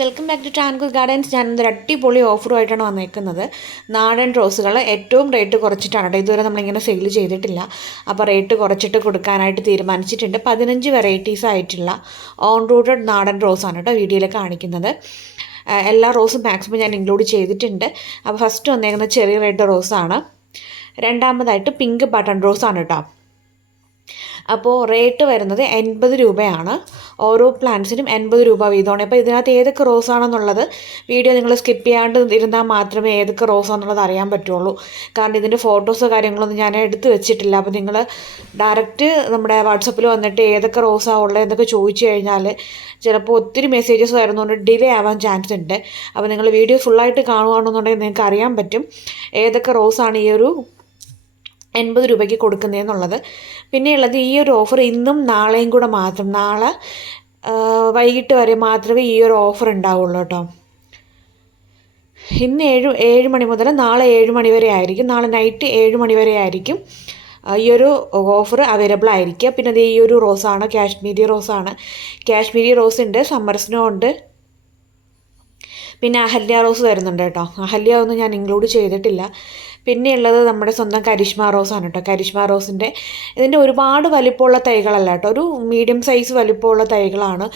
Welcome back to ടാൻകുൽ gardens ഞാനൊരു അടിപൊളി ഓഫറുമായിട്ടാണ് വന്നേക്കുന്നത്. നാടൻ റോസുകൾ ഏറ്റവും റേറ്റ് കുറച്ചിട്ടാണ് കേട്ടോ. ഇതുവരെ നമ്മളിങ്ങനെ സെയിൽ ചെയ്തിട്ടില്ല. അപ്പോൾ റേറ്റ് കുറച്ചിട്ട് കൊടുക്കാനായിട്ട് തീരുമാനിച്ചിട്ടുണ്ട്. പതിനഞ്ച് വെറൈറ്റീസ് ആയിട്ടുള്ള ഓൺ റൂട്ടഡ് നാടൻ റോസാണ് കേട്ടോ വീഡിയോയിൽ കാണിക്കുന്നത്. എല്ലാ റോസും മാക്സിമം ഞാൻ ഇൻക്ലൂഡ് ചെയ്തിട്ടുണ്ട്. അപ്പോൾ ഫസ്റ്റ് വന്നേക്കുന്നത് ചെറിയ റെഡ് റോസാണ് രണ്ടാമതായിട്ട് പിങ്ക് ബട്ടൺ റോസാണ് കേട്ടോ. അപ്പോൾ റേറ്റ് വരുന്നത് എൺപത് രൂപയാണ്. ഓരോ പ്ലാന്റ്സിനും എൺപത് രൂപ വീതമാണ്. അപ്പോൾ ഇതിനകത്ത് ഏതൊക്കെ റോസ് ആണെന്നുള്ളത് വീഡിയോ നിങ്ങൾ സ്കിപ്പ് ചെയ്യാണ്ട് ഇരുന്നാൽ മാത്രമേ ഏതൊക്കെ റോസ് ആണെന്നുള്ളത് അറിയാൻ പറ്റുള്ളൂ. കാരണം ഇതിന്റെ ഫോട്ടോസോ കാര്യങ്ങളൊന്നും ഞാൻ എടുത്ത് വെച്ചിട്ടില്ല. അപ്പോൾ നിങ്ങൾ ഡയറക്റ്റ് നമ്മുടെ വാട്സപ്പിൽ വന്നിട്ട് ഏതൊക്കെ റോസാണ് ഉള്ളത് എന്നൊക്കെ ചോദിച്ചു കഴിഞ്ഞാൽ ചിലപ്പോൾ ഒത്തിരി മെസ്സേജസ് വരുന്നതുകൊണ്ട് ഡിലേ ആവാൻ ചാൻസ് ഉണ്ട്. അപ്പോൾ നിങ്ങൾ വീഡിയോ ഫുള്ളായിട്ട് കാണുകയാണെന്നുണ്ടെങ്കിൽ നിങ്ങൾക്ക് അറിയാൻ പറ്റും. ഏതൊക്കെ റോസാണ് ഈ ഒരു എൺപത് രൂപയ്ക്ക് കൊടുക്കുന്നതെന്നുള്ളത് പിന്നെയുള്ളത് ഈ ഒരു ഓഫർ ഇന്നും നാളെയും കൂടെ മാത്രം നാളെ വൈകിട്ട് വരെ മാത്രമേ ഈ ഒരു ഓഫർ ഉണ്ടാവുള്ളൂ കേട്ടോ. ഇന്ന് ഏഴ് ഏഴ് മണി മുതൽ നാളെ ഏഴ് മണി വരെ ആയിരിക്കും. നാളെ നൈറ്റ് ഏഴ് മണി വരെ ആയിരിക്കും. ഈ ഒരു ഓഫർ അവൈലബിൾ ആയിരിക്കുക. പിന്നെ അത് ഈ ഒരു റോസാണ് കാശ്മീരി റോസാണ് കാശ്മീരി റോസ് ഉണ്ട് സമ്മർ സ്നോ ഉണ്ട്. പിന്നെ അഹല്യ റോസ് വരുന്നുണ്ട് കേട്ടോ. അഹല്യ ഒന്നും ഞാൻ ഇൻക്ലൂഡ് ചെയ്തിട്ടില്ല. പിന്നെ ഉള്ളത് നമ്മുടെ സ്വന്തം കരിഷ്മ റോസാണ് കേട്ടോ. കരിഷ്മ റോസിന്റെ ഇതിന്റെ ഒരുപാട് വലിപ്പമുള്ള തൈകളല്ല കേട്ടോ. ഒരു മീഡിയം സൈസ് വലിപ്പമുള്ള തൈകളാണ്.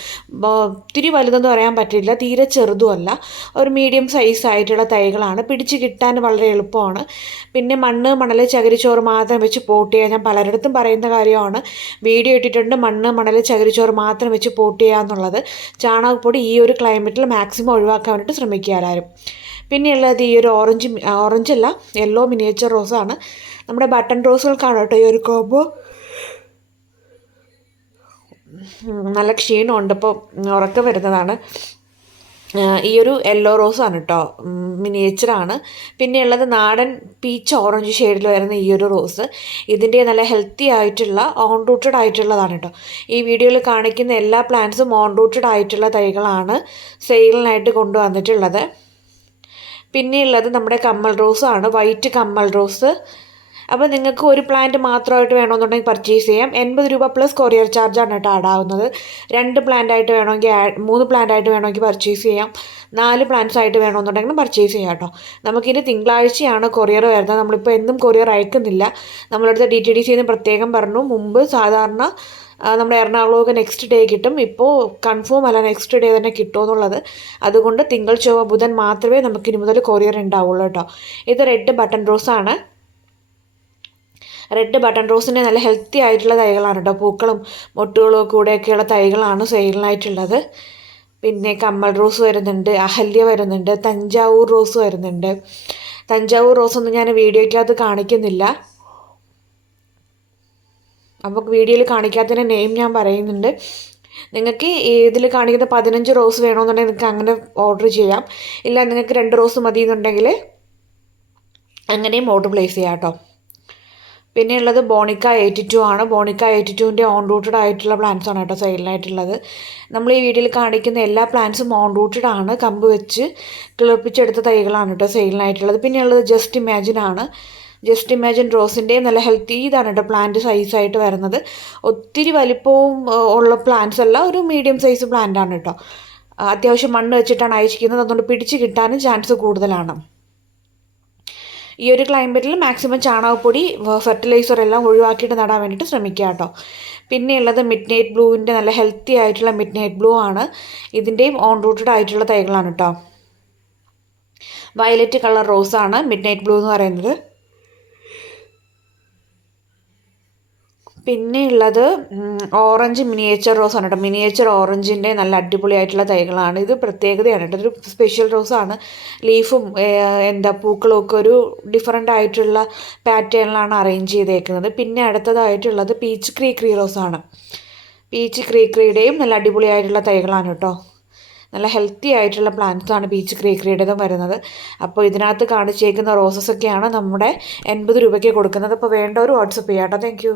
ഒത്തിരി വലുതെന്ന് പറയാൻ പറ്റില്ല. തീരെ ചെറുതുമല്ല. ഒരു മീഡിയം സൈസ് ആയിട്ടുള്ള തൈകളാണ്. പിടിച്ച് കിട്ടാൻ വളരെ എളുപ്പമാണ്. പിന്നെ മണ്ണ് മണൽ ചകിരിച്ചോറ് മാത്രം വെച്ച് പോട്ട് ചെയ്യുക ഞാൻ പലരിടത്തും പറയുന്ന കാര്യമാണ്. വീഡിയോ ഇട്ടിട്ടുണ്ട് മണ്ണ് മണൽ ചകിരിച്ചോറ് മാത്രം വെച്ച് പോട്ട് ചെയ്യുക എന്നുള്ളത് ചാണകപ്പൊടി ഈ ഒരു ക്ലൈമറ്റിൽ മാക്സിമം ഒഴിവാക്കാൻ വേണ്ടിയിട്ട് ശ്രമിക്കുക എല്ലാവരും. പിന്നെയുള്ളത് ഈ ഒരു ഓറഞ്ച് ഓറഞ്ച് അല്ല യെല്ലോ മിനിയേച്ചർ റോസാണ് നമ്മുടെ ബട്ടൺ റോസുകൾക്കാണ് കേട്ടോ ഈ ഒരു നല്ല നല്ല ക്ഷീണമുണ്ട് ഇപ്പോൾ ഉറക്കം വരുന്നതാണ്. ഈ ഒരു യെല്ലോ റോസാണ് കേട്ടോ മിനിയേച്ചറാണ് പിന്നെയുള്ളത് നാടൻ പീച്ച് ഓറഞ്ച് ഷെയ്ഡിൽ വരുന്ന ഈ ഒരു റോസ് ഇതിന്റെ നല്ല ഹെൽത്തി ആയിട്ടുള്ള ഓൺ റൂട്ടഡ് ആയിട്ടുള്ളതാണ് കേട്ടോ. ഈ വീഡിയോയിൽ കാണിക്കുന്ന എല്ലാ പ്ലാന്റ്സും ഓൺ റൂട്ടഡ് ആയിട്ടുള്ള തൈകളാണ് സെയിലിനായിട്ട് കൊണ്ടുവന്നിട്ടുള്ളത്. പിന്നെയുള്ളത് നമ്മുടെ കമ്മൽ റോസ് ആണ് വൈറ്റ് കമ്മൽ റോസ്. അപ്പോൾ നിങ്ങൾക്ക് ഒരു പ്ലാന്റ് മാത്രമായിട്ട് വേണമെന്നുണ്ടെങ്കിൽ പർച്ചേസ് ചെയ്യാം. എൺപത് രൂപ പ്ലസ് കൊറിയർ ചാർജാണ് കേട്ടോ ആഡ് ആവുന്നത്. രണ്ട് പ്ലാന്റ് ആയിട്ട് വേണമെങ്കിൽ മൂന്ന് പ്ലാന്റ് ആയിട്ട് വേണമെങ്കിൽ പർച്ചേസ് ചെയ്യാം. നാല് പ്ലാന്റ്സ് ആയിട്ട് വേണമെന്നുണ്ടെങ്കിലും പർച്ചേസ് ചെയ്യാം കേട്ടോ. നമുക്കിനി തിങ്കളാഴ്ചയാണ് കൊറിയർ വരുന്നത്. നമ്മളിപ്പോൾ എന്നും കൊറിയർ അയക്കുന്നില്ല. നമ്മളടുത്ത് ഡി ടി ഡി സിന്ന് പ്രത്യേകം പറഞ്ഞു. മുമ്പ് സാധാരണ നമ്മുടെ എറണാകുളമൊക്കെ നെക്സ്റ്റ് ഡേ കിട്ടും. ഇപ്പോൾ കൺഫേം അല്ല നെക്സ്റ്റ് ഡേ തന്നെ കിട്ടുമെന്നുള്ളത്. അതുകൊണ്ട് തിങ്കൾ ചൊവ്വ ബുധൻ മാത്രമേ നമുക്ക് ഇനി മുതൽ കൊറിയർ ഉണ്ടാവുള്ളൂ കേട്ടോ. ഇത് റെഡ് ബട്ടൺ റോസ് ആണ്. റെഡ് ബട്ടൺ റോസിന്റെ നല്ല ഹെൽത്തി ആയിട്ടുള്ള തൈകളാണ് കേട്ടോ. പൂക്കളും മൊട്ടുകളും കൂടെയൊക്കെയുള്ള തൈകളാണ് സെയിലിനായിട്ടുള്ളത് പിന്നെ കമ്മൽ റോസ് വരുന്നുണ്ട് അഹല്യ വരുന്നുണ്ട് തഞ്ചാവൂർ റോസ് വരുന്നുണ്ട്. തഞ്ചാവൂർ റോസൊന്നും ഞാൻ വീഡിയോയ്ക്കകത്ത് കാണിക്കുന്നില്ല. അപ്പോൾ വീഡിയോയിൽ കാണിക്കാത്തതിന്റെ നെയിം ഞാൻ പറയുന്നുണ്ട്. നിങ്ങൾക്ക് ഇതിൽ കാണിക്കുന്ന പതിനഞ്ച് റോസ് വേണമെന്നുണ്ടെങ്കിൽ നിങ്ങൾക്ക് അങ്ങനെ ഓർഡർ ചെയ്യാം. ഇല്ല നിങ്ങൾക്ക് രണ്ട് റോസ് മതി എന്നുണ്ടെങ്കിൽ അങ്ങനെയും ഓർഡർ പ്ലേസ് ചെയ്യാം കേട്ടോ. പിന്നെ ഉള്ളത് ബോണിക്ക എയ്റ്റി ടു ആണ്. ബോണിക്ക എയ്റ്റി ടുവിന്റെ ഓൺ റൂട്ടഡ് ആയിട്ടുള്ള പ്ലാന്റ്സ് ആണ് കേട്ടോ സെയിലിനായിട്ടുള്ളത് നമ്മൾ ഈ വീഡിയോയിൽ കാണിക്കുന്ന എല്ലാ പ്ലാന്റ്സും ഓൺ റൂട്ടഡ് ആണ്. കമ്പ് വെച്ച് കിളിർപ്പിച്ചെടുത്ത തൈകളാണ് കേട്ടോ സെയിലിനായിട്ടുള്ളത് പിന്നെ ഉള്ളത് ജസ്റ്റ് ഇമാജിൻ ആണ്. ജസ്റ്റ് ഇമാജിൻ റോസിന്റെയും നല്ല ഹെൽത്തി ഇതാണ് കേട്ടോ പ്ലാന്റ് സൈസായിട്ട് വരുന്നത്. ഒത്തിരി വലിപ്പവും ഉള്ള പ്ലാന്റ്സ് അല്ല ഒരു മീഡിയം സൈസ് പ്ലാന്റ് ആണ് കേട്ടോ. അത്യാവശ്യം മണ്ണ് വെച്ചിട്ടാണ് അയച്ചിരിക്കുന്നത്. അതുകൊണ്ട് പിടിച്ച് കിട്ടാനും ചാൻസ് കൂടുതലാണ്. ഈ ഒരു ക്ലൈമറ്റിൽ മാക്സിമം ചാണകപ്പൊടി ഫെർട്ടിലൈസർ എല്ലാം ഒഴിവാക്കിയിട്ട് നടാൻ വേണ്ടിയിട്ട് ശ്രമിക്കുക കേട്ടോ. പിന്നെയുള്ളത് മിഡ് നൈറ്റ് ബ്ലൂവിന്റെ നല്ല ഹെൽത്തി ആയിട്ടുള്ള മിഡ് നൈറ്റ് ബ്ലൂ ആണ്. ഇതിന്റെയും ഓൺ റൂട്ടഡ് ആയിട്ടുള്ള തൈകളാണ് കേട്ടോ. വയലറ്റ് കളർ റോസാണ് മിഡ് നൈറ്റ് ബ്ലൂ എന്ന് പറയുന്നത്. പിന്നെ ഉള്ളത് ഓറഞ്ച് മിനിയേച്ചർ റോസ് ആണ് കേട്ടോ. മിനിയേച്ചർ ഓറഞ്ചിന്റെ നല്ല അടിപൊളിയായിട്ടുള്ള തൈകളാണ്. ഇത് പ്രത്യേകതയാണ് കേട്ടോ. ഇതൊരു സ്പെഷ്യൽ റോസാണ്. ലീഫും എന്താ പൂക്കളും ഒക്കെ ഒരു ഡിഫറെന്റ് ആയിട്ടുള്ള പാറ്റേണിലാണ് അറേഞ്ച് ചെയ്തേക്കുന്നത്. പിന്നെ അടുത്തതായിട്ടുള്ളത് പീച്ച് ക്രീക്രി റോസാണ് പീച്ച് ക്രീക്രിയുടെയും നല്ല അടിപൊളിയായിട്ടുള്ള തൈകളാണ് കേട്ടോ. നല്ല ഹെൽത്തി ആയിട്ടുള്ള പ്ലാന്റ്സാണ് പീച്ച് ക്രീക്രിയുടേതും വരുന്നത്. അപ്പോൾ ഇതിനകത്ത് കാണിച്ചേക്കുന്ന റോസസ് ഒക്കെയാണ് നമ്മുടെ എൺപത് രൂപയ്ക്ക് കൊടുക്കുന്നത്. അപ്പോൾ വേണ്ടവർ വാട്സപ്പ് ചെയ്യാം കേട്ടോ. താങ്ക്